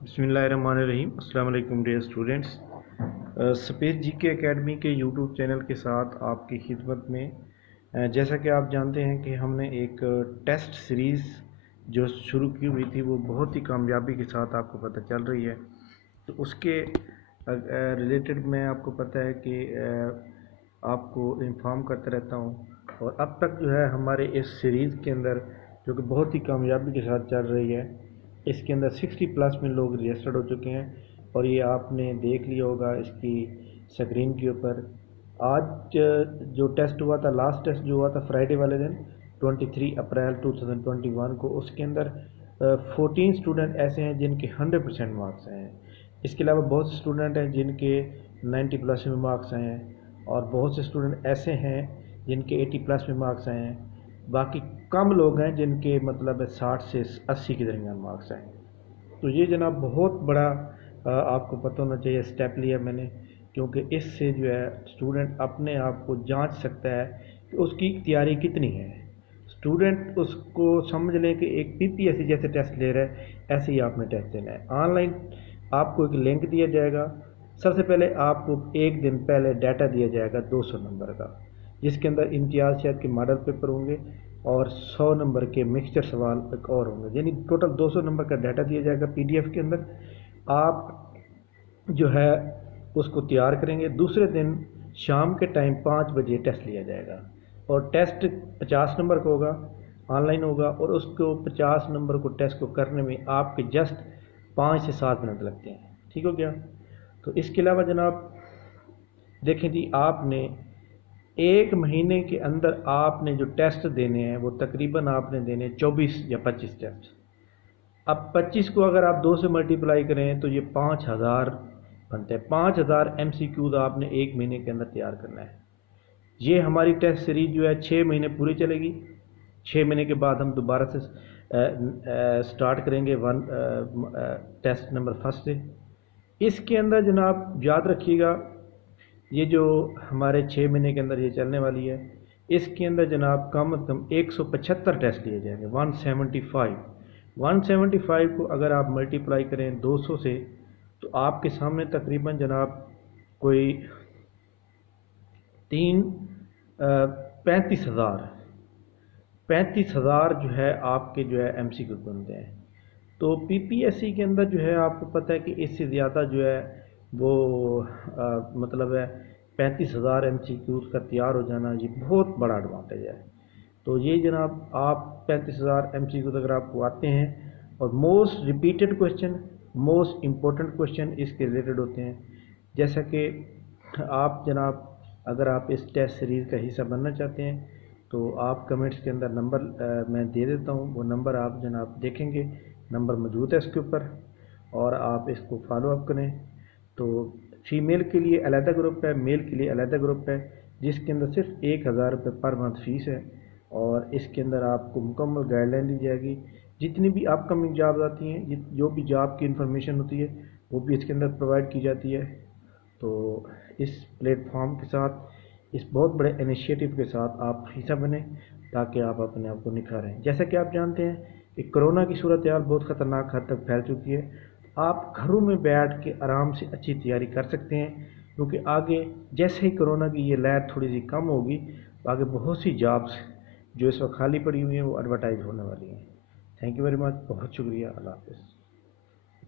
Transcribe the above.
बिस्मिल्लाहिर्रहमानिर्रहीम। अस्सलाम वालेकुम dear students. Space GK academy के यूट्यूब चैनल के साथ आपकी खिदमत में जैसा कि आप जानते हैं कि हमने एक टेस्ट सीरीज़ जो शुरू की हुई थी वो बहुत ही कामयाबी के साथ आपको पता चल रही है। तो उसके रिलेटेड मैं आपको पता है कि आपको इन्फॉर्म करता रहता हूँ। और अब तक जो है हमारे इस सीरीज़ के अंदर जो कि बहुत ही कामयाबी के साथ चल रही है, इसके अंदर 60 प्लस में लोग रजिस्टर्ड हो चुके हैं। और ये आपने देख लिया होगा इसकी स्क्रीन के ऊपर। आज जो टेस्ट हुआ था, लास्ट टेस्ट जो हुआ था फ्राइडे वाले दिन 23 अप्रैल 2021 को, उसके अंदर 14 स्टूडेंट ऐसे हैं जिनके 100% मार्क्स आए हैं। इसके अलावा बहुत से स्टूडेंट हैं जिनके 90 प्लस में मार्क्स आए हैं, और बहुत से स्टूडेंट ऐसे हैं जिनके 80 प्लस में मार्क्स आए हैं। बाकी कम लोग हैं जिनके मतलब 60 से 80 के दरमियान मार्क्स आए। तो ये जनाब बहुत बड़ा आपको पता होना चाहिए स्टेप लिया मैंने, क्योंकि इससे जो है स्टूडेंट अपने आप को जांच सकता है कि उसकी तैयारी कितनी है। स्टूडेंट उसको समझ लें कि एक पीपीएससी जैसे टेस्ट ले रहा है, ऐसे ही आपने टेस्ट देना है। ऑनलाइन आपको एक लिंक दिया जाएगा। सबसे पहले आपको एक दिन पहले डाटा दिया जाएगा 200 नंबर का, जिसके अंदर इम्तियाज़ शहर के मॉडल पेपर होंगे और 100 नंबर के मिक्सचर सवाल एक और होंगे, यानी टोटल 200 नंबर का डाटा दिया जाएगा पीडीएफ के अंदर। आप जो है उसको तैयार करेंगे। दूसरे दिन शाम के टाइम 5 बजे टेस्ट लिया जाएगा, और टेस्ट 50 नंबर का होगा, ऑनलाइन होगा। और उसको 50 नंबर को टेस्ट को करने में आपके जस्ट 5 से 7 मिनट लगते हैं। ठीक हो गया। तो इसके अलावा जनाब देखें जी, आपने एक महीने के अंदर आपने जो टेस्ट देने हैं वो तकरीबन आपने देने 24 या 25 टेस्ट। अब 25 को अगर आप 2 से मल्टीप्लाई करें तो ये 5000 बनते हैं। 5000 MCQs आपने एक महीने के अंदर तैयार करना है। ये हमारी टेस्ट सीरीज जो है 6 महीने पूरी चलेगी। 6 महीने के बाद हम दोबारा से स्टार्ट करेंगे टेस्ट नंबर फर्स्ट से। इसके अंदर जनाब याद रखिएगा, ये जो हमारे 6 महीने के अंदर ये चलने वाली है, इसके अंदर जनाब कम अज़ कम 175 टेस्ट लिए जाएंगे। 175 को अगर आप मल्टीप्लाई करें 200 से, तो आपके सामने तकरीबन जनाब कोई 35,000 जो है आपके जो है MCQ बनते हैं। तो पीपीएससी के अंदर जो है आपको पता है कि इससे ज़्यादा जो है वो मतलब है 35,000 MCQs का तैयार हो जाना, ये बहुत बड़ा एडवांटेज है। तो ये जनाब आप 35,000 MCQs अगर आपको आते हैं, और most repeated question, most important question इसके रिलेटेड होते हैं। जैसा कि आप जनाब अगर आप इस टेस्ट सीरीज़ का हिस्सा बनना चाहते हैं तो आप कमेंट्स के अंदर नंबर मैं दे देता हूँ, वो नंबर आप जनाब देखेंगे, नंबर मौजूद है इसके ऊपर, और आप इसको फॉलो अप करें। तो फीमेल के लिए अलहदा ग्रुप है, मेल के लिए अलहदा ग्रुप है, जिसके अंदर सिर्फ 1000 रुपये पर मंथ फीस है। और इसके अंदर आपको मुकम्मल गाइडलाइन दी जाएगी। जितनी भी अपकमिंग जॉब्स आती हैं, जो भी जॉब की इंफॉर्मेशन होती है, वो भी इसके अंदर प्रोवाइड की जाती है। तो इस प्लेटफॉर्म के साथ, इस बहुत बड़े इनिशिएटिव के साथ आप हिस्सा बने, ताकि आप अपने आप को निखारें। जैसा कि आप जानते हैं कि कोरोना की सूरत हाल बहुत ख़तरनाक हद तक फैल चुकी है। आप घरों में बैठ के आराम से अच्छी तैयारी कर सकते हैं, क्योंकि आगे जैसे ही कोरोना की ये लहर थोड़ी सी कम होगी, तो आगे बहुत सी जॉब्स जो इस वक्त खाली पड़ी हुई हैं वो एडवर्टाइज होने वाली हैं। थैंक यू वेरी मच, बहुत शुक्रिया, अल्लाह हाफ़िज़।